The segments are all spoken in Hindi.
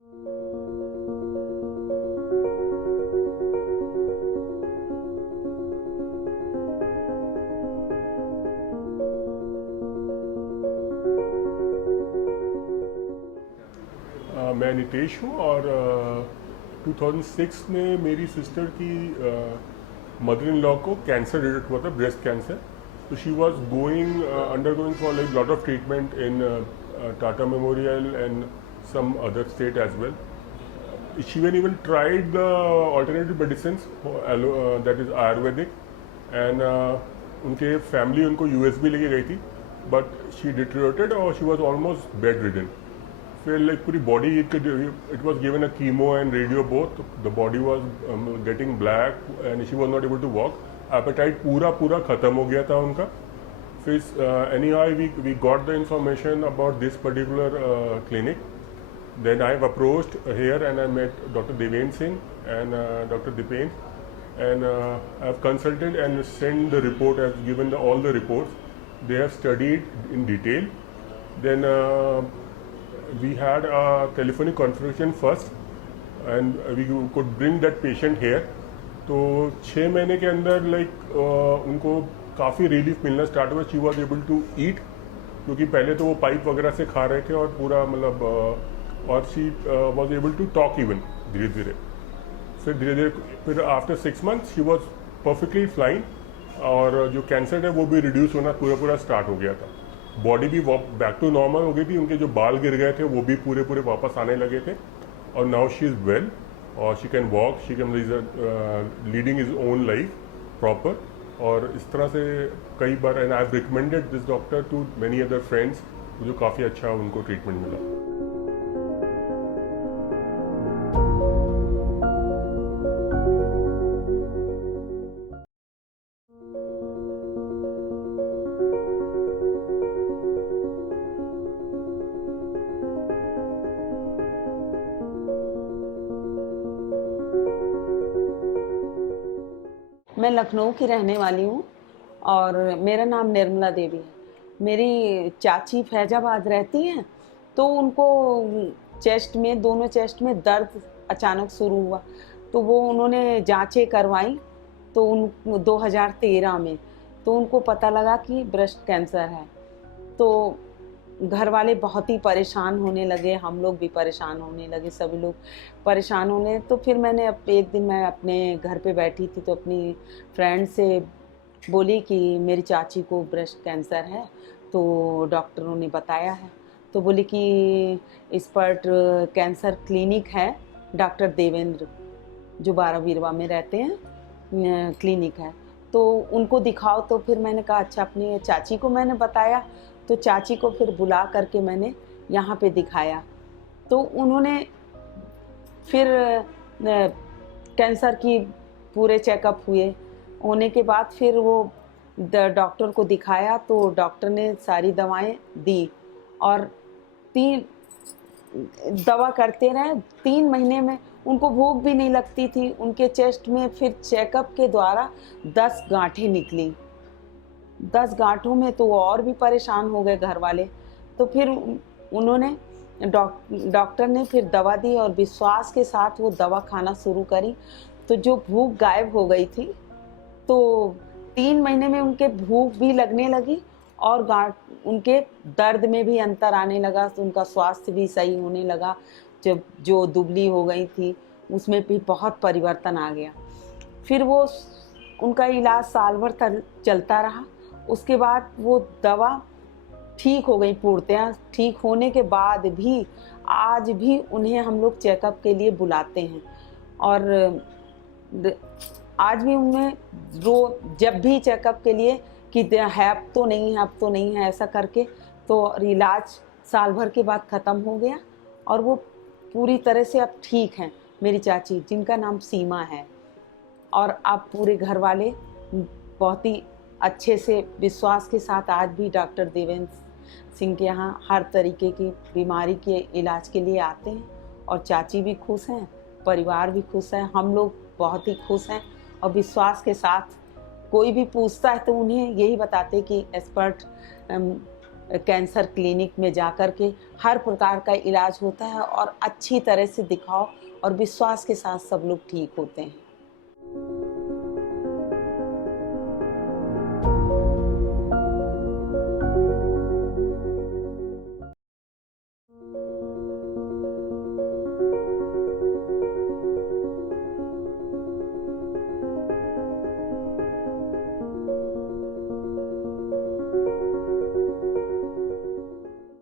मैं नितेश हूँ और 2006 में मेरी सिस्टर की मदर इन लॉ को कैंसर डिटेक्ट हुआ था, ब्रेस्ट कैंसर। तो she was going undergoing for like lot of treatment in Tata memorial and some other state as well. She even tried the alternative medicines, that is Ayurvedic, and उनके फैमिली उनको यूएस भी लेके गई थी, बट शी डिटेरियोरेटेड और she was almost bedridden. फिर लाइक पूरी body it was given a chemo and radio both, the body was getting black and she was not able to walk. Appetite पूरा ख़त्म हो गया था उनका। फिर anyhow we got the information about this particular clinic. Then I've approached here and I met Dr. Deven Singh and Dr. Dipen, and I've consulted and sent the report. I've given all the reports. They have studied in detail. Then we had a telephonic consultation first, and we could bring that patient here. तो 6 महीने के अंदर उनको काफ़ी रिलीफ मिलना स्टार्ट हुआ. She was able to eat, क्योंकि पहले तो वो पाइप वगैरह से खा रहे थे और पूरा और she was able to talk even धीरे धीरे. फिर after 6 months she was perfectly fine, और जो कैंसर है वो भी रिड्यूस होना पूरा स्टार्ट हो गया था. बॉडी भी बैक टू नॉर्मल हो गई थी. उनके जो बाल गिर गए थे वो भी पूरे वापस आने लगे थे. और नाउ शी इज़ वेल और she can walk, she can leading is own life proper. और इस तरह से कई बार, and I have recommended this doctor to many other friends, जो काफ़ी अच्छा उनको ट्रीटमेंट मिला. मैं लखनऊ की रहने वाली हूँ और मेरा नाम निर्मला देवी है. मेरी चाची फैजाबाद रहती हैं, तो उनको दोनों चेस्ट में दर्द अचानक शुरू हुआ. तो वो उन्होंने जांचें करवाई, तो 2013 में तो उनको पता लगा कि ब्रेस्ट कैंसर है. तो घर वाले बहुत ही परेशान होने लगे, हम लोग भी परेशान होने लगे, सभी लोग परेशान होने. तो फिर मैंने एक दिन मैं अपने घर पे बैठी थी, तो अपनी फ्रेंड से बोली कि मेरी चाची को ब्रेस्ट कैंसर है, तो डॉक्टरों ने बताया है. तो बोली कि इस पर कैंसर क्लिनिक है, डॉक्टर देवेंद्र जो 12 बीरवा में रहते हैं, क्लिनिक है, तो उनको दिखाओ. तो फिर मैंने कहा अच्छा. अपनी चाची को मैंने बताया, तो चाची को फिर बुला करके मैंने यहाँ पे दिखाया. तो उन्होंने फिर कैंसर की पूरे चेकअप होने के बाद फिर वो डॉक्टर को दिखाया. तो डॉक्टर ने सारी दवाएं दी और 3 दवा करते रहे. 3 महीने में उनको भूख भी नहीं लगती थी. उनके चेस्ट में फिर चेकअप के द्वारा 10 गांठें निकली. 10 गांठों में तो वो और भी परेशान हो गए घर वाले. तो फिर उन्होंने डॉक्टर ने फिर दवा दी और विश्वास के साथ वो दवा खाना शुरू करी. तो जो भूख गायब हो गई थी, तो 3 महीने में उनके भूख भी लगने लगी और उनके दर्द में भी अंतर आने लगा. तो उनका स्वास्थ्य भी सही होने लगा. जो दुबली हो गई थी उसमें भी बहुत परिवर्तन आ गया. फिर वो उनका इलाज साल भर चलता रहा. उसके बाद वो दवा ठीक हो गई पूर्णतः. ठीक होने के बाद भी आज भी उन्हें हम लोग चेकअप के लिए बुलाते हैं, और आज भी उन्हें जब भी चेकअप के लिए कि है अब तो नहीं है ऐसा करके, तो इलाज साल भर के बाद ख़त्म हो गया और वो पूरी तरह से अब ठीक हैं. मेरी चाची, जिनका नाम सीमा है, और अब पूरे घर वाले बहुत ही अच्छे से विश्वास के साथ आज भी डॉक्टर देवेंद्र सिंह के यहाँ हर तरीके की बीमारी के इलाज के लिए आते हैं. और चाची भी खुश हैं, परिवार भी खुश है, हम लोग बहुत ही खुश हैं. और विश्वास के साथ कोई भी पूछता है तो उन्हें यही बताते कि एक्सपर्ट कैंसर क्लिनिक में जा कर के हर प्रकार का इलाज होता है और अच्छी तरह से दिखाओ और विश्वास के साथ सब लोग ठीक होते हैं।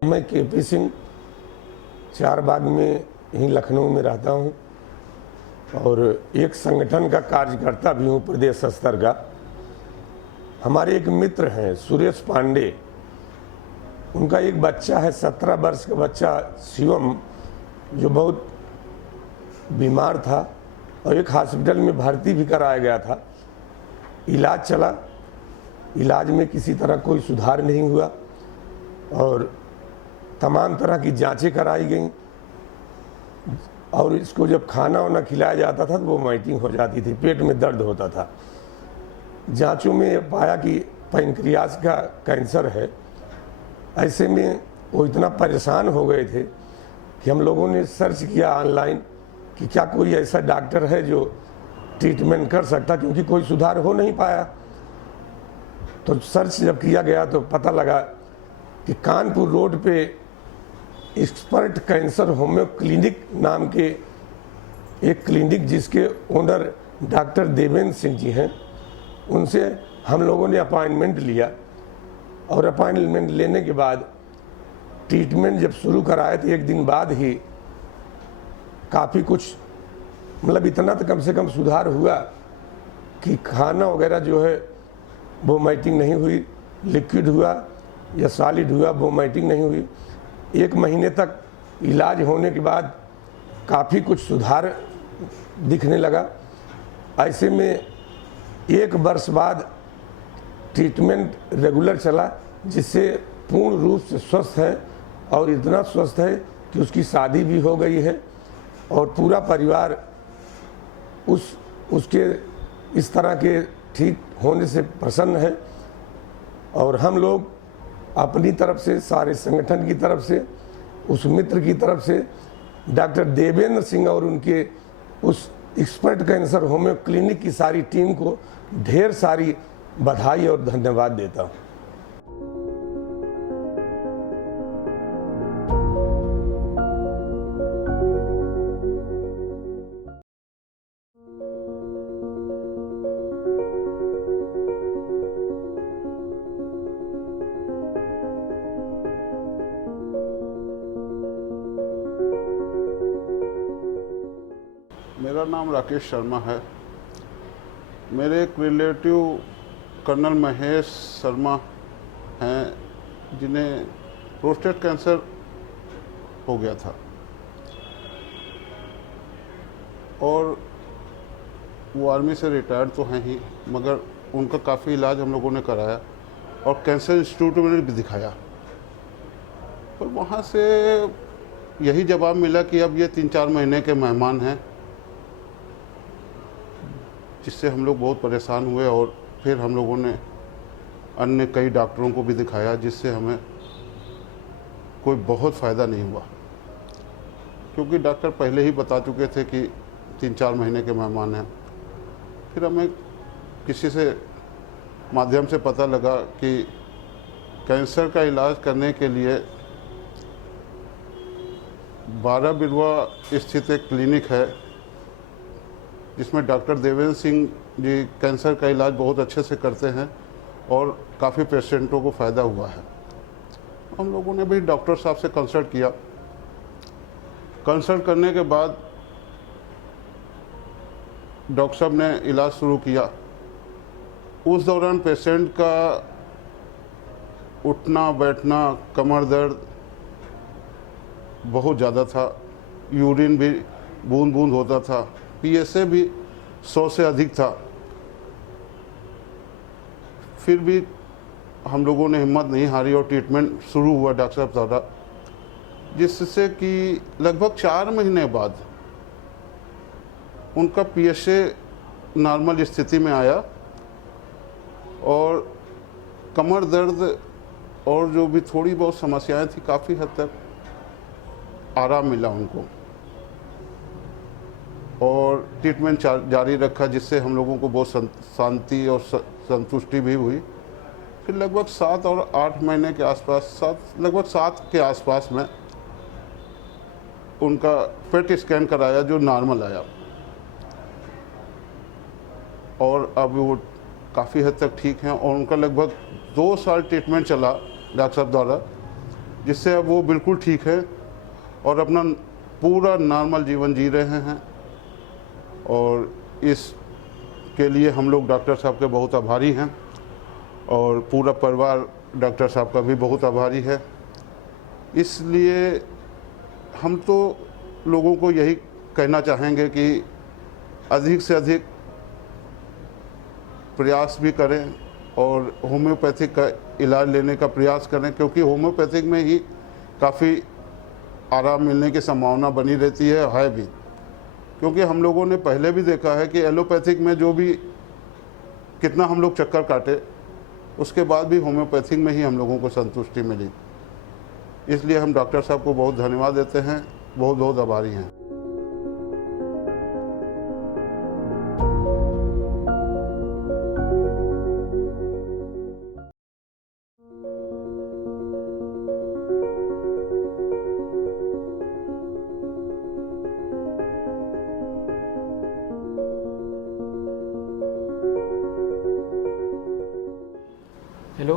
मैं केपी सिंह चार बाग में ही लखनऊ में रहता हूँ और एक संगठन का कार्यकर्ता भी हूँ प्रदेश स्तर का। हमारे एक मित्र हैं सुरेश पांडे, उनका एक बच्चा है 17 वर्ष का बच्चा शिवम, जो बहुत बीमार था और एक हॉस्पिटल में भर्ती भी कराया गया था। इलाज चला, इलाज में किसी तरह कोई सुधार नहीं हुआ और तमाम तरह की जांचें कराई गईं और इसको जब खाना वाना खिलाया जाता था तो वो वोमिटिंग हो जाती थी, पेट में दर्द होता था। जांचों में पाया कि पैंक्रियाज का कैंसर है। ऐसे में वो इतना परेशान हो गए थे कि हम लोगों ने सर्च किया ऑनलाइन कि क्या कोई ऐसा डॉक्टर है जो ट्रीटमेंट कर सकता, क्योंकि कोई सुधार हो नहीं पाया। तो सर्च जब किया गया तो पता लगा कि कानपुर रोड पे एक्सपर्ट कैंसर होम्यो क्लिनिक नाम के एक क्लिनिक जिसके ओनर डॉक्टर देवेंद्र सिंह जी हैं, उनसे हम लोगों ने अपॉइंटमेंट लिया और अपॉइंटमेंट लेने के बाद ट्रीटमेंट जब शुरू कराया तो एक दिन बाद ही काफ़ी कुछ मतलब इतना तो कम से कम सुधार हुआ कि खाना वगैरह जो है वोमिटिंग नहीं हुई, लिक्विड हुआ या सॉलिड हुआ, वोमिटिंग नहीं हुई। 1 महीने तक इलाज होने के बाद काफ़ी कुछ सुधार दिखने लगा। ऐसे में 1 वर्ष बाद ट्रीटमेंट रेगुलर चला, जिससे पूर्ण रूप से स्वस्थ है और इतना स्वस्थ है कि उसकी शादी भी हो गई है और पूरा परिवार उसके इस तरह के ठीक होने से प्रसन्न है। और हम लोग अपनी तरफ से, सारे संगठन की तरफ से, उस मित्र की तरफ से डॉक्टर देवेंद्र सिंह और उनके उस एक्सपर्ट कैंसर होम्यो क्लिनिक की सारी टीम को ढेर सारी बधाई और धन्यवाद देता हूँ। मेरा नाम राकेश शर्मा है। मेरे एक रिलेटिव कर्नल महेश शर्मा हैं जिन्हें प्रोस्टेट कैंसर हो गया था और वो आर्मी से रिटायर्ड तो हैं ही, मगर उनका काफ़ी इलाज हम लोगों ने कराया और कैंसर इंस्टीट्यूट में भी दिखाया। पर वहाँ से यही जवाब मिला कि अब ये 3-4 महीने के मेहमान हैं, जिससे हम लोग बहुत परेशान हुए और फिर हम लोगों ने अन्य कई डॉक्टरों को भी दिखाया, जिससे हमें कोई बहुत फ़ायदा नहीं हुआ, क्योंकि डॉक्टर पहले ही बता चुके थे कि 3-4 महीने के मेहमान हैं। फिर हमें किसी से माध्यम से पता लगा कि कैंसर का इलाज करने के लिए 12 बिरवा स्थित एक क्लिनिक है जिसमें डॉक्टर देवेंद्र सिंह जी कैंसर का इलाज बहुत अच्छे से करते हैं और काफ़ी पेशेंटों को फ़ायदा हुआ है। हम लोगों ने भी डॉक्टर साहब से कंसल्ट किया। कंसल्ट करने के बाद डॉक्टर साहब ने इलाज शुरू किया। उस दौरान पेशेंट का उठना बैठना, कमर दर्द बहुत ज़्यादा था, यूरिन भी बूंद बूंद होता था, पीएसए भी 100 से अधिक था। फिर भी हम लोगों ने हिम्मत नहीं हारी और ट्रीटमेंट शुरू हुआ डॉक्टर साहब द्वारा, जिससे कि लगभग 4 महीने बाद उनका पीएसए नॉर्मल स्थिति में आया और कमर दर्द और जो भी थोड़ी बहुत समस्याएं थी, काफ़ी हद तक आराम मिला उनको और ट्रीटमेंट जारी रखा, जिससे हम लोगों को बहुत शांति और संतुष्टि भी हुई। फिर लगभग 7 और 8 महीने के आसपास, लगभग 7 के आसपास में उनका पेट स्कैन कराया जो नॉर्मल आया और अब वो काफ़ी हद तक ठीक हैं और उनका लगभग 2 साल ट्रीटमेंट चला डॉक्टर साहब द्वारा, जिससे अब वो बिल्कुल ठीक है और अपना पूरा नॉर्मल जीवन जी रहे हैं। और इसके लिए हम लोग डॉक्टर साहब के बहुत आभारी हैं और पूरा परिवार डॉक्टर साहब का भी बहुत आभारी है। इसलिए हम तो लोगों को यही कहना चाहेंगे कि अधिक से अधिक प्रयास भी करें और होम्योपैथिक का इलाज लेने का प्रयास करें, क्योंकि होम्योपैथिक में ही काफ़ी आराम मिलने की संभावना बनी रहती है भी। क्योंकि हम लोगों ने पहले भी देखा है कि एलोपैथिक में जो भी कितना हम लोग चक्कर काटे, उसके बाद भी होम्योपैथिक में ही हम लोगों को संतुष्टि मिली। इसलिए हम डॉक्टर साहब को बहुत धन्यवाद देते हैं, बहुत बहुत आभारी हैं। हेलो,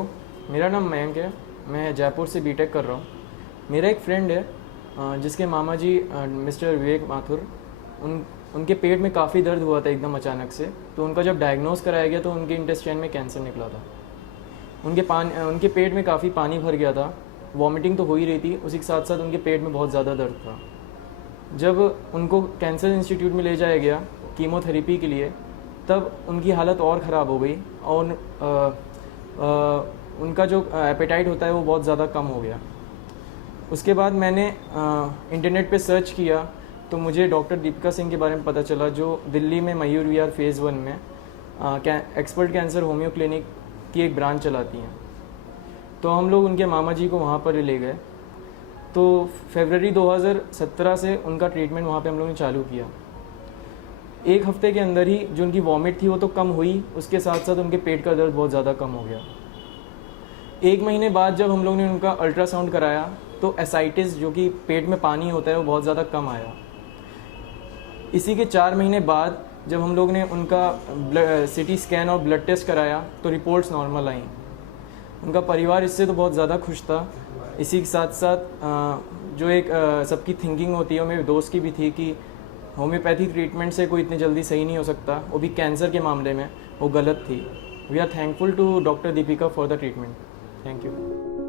मेरा नाम मयंक है। मैं जयपुर से बीटेक कर रहा हूँ। मेरा एक फ्रेंड है जिसके मामा जी मिस्टर विवेक माथुर, उनके पेट में काफ़ी दर्द हुआ था एकदम अचानक से। तो उनका जब डायग्नोस कराया गया तो उनके इंटेस्टाइन में कैंसर निकला था। उनके पेट में काफ़ी पानी भर गया था, वॉमिटिंग तो हो ही रही थी, उसी के साथ साथ उनके पेट में बहुत ज़्यादा दर्द था। जब उनको कैंसर इंस्टीट्यूट में ले जाया गया कीमोथेरेपी के लिए, तब उनकी हालत और ख़राब हो गई और उनका जो एपेटाइट होता है वो बहुत ज़्यादा कम हो गया। उसके बाद मैंने इंटरनेट पे सर्च किया तो मुझे डॉक्टर दीपिका सिंह के बारे में पता चला, जो दिल्ली में मयूर विहार फेज़ 1 में एक्सपर्ट कैंसर होम्यो क्लिनिक की एक ब्रांच चलाती हैं। तो हम लोग उनके मामा जी को वहाँ पर ले गए। तो फरवरी 2017 से उनका ट्रीटमेंट वहाँ पे हम लोगों ने चालू किया। एक हफ्ते के अंदर ही जो उनकी वॉमिट थी वो तो कम हुई, उसके साथ साथ उनके पेट का दर्द बहुत ज़्यादा कम हो गया। 1 महीने बाद जब हम लोग ने उनका अल्ट्रासाउंड कराया तो एसाइटिस, जो कि पेट में पानी होता है, वो बहुत ज़्यादा कम आया। इसी के 4 महीने बाद जब हम लोग ने उनका सिटी स्कैन और ब्लड टेस्ट कराया तो रिपोर्ट्स नॉर्मल आई। उनका परिवार इससे तो बहुत ज़्यादा खुश था। इसी के साथ साथ जो एक सबकी थिंकिंग होती है, मेरे दोस्त की भी थी कि होम्योपैथिक ट्रीटमेंट से कोई इतनी जल्दी सही नहीं हो सकता, वो भी कैंसर के मामले में, वो गलत थी। We are thankful to doctor Deepika for the treatment. Thank you.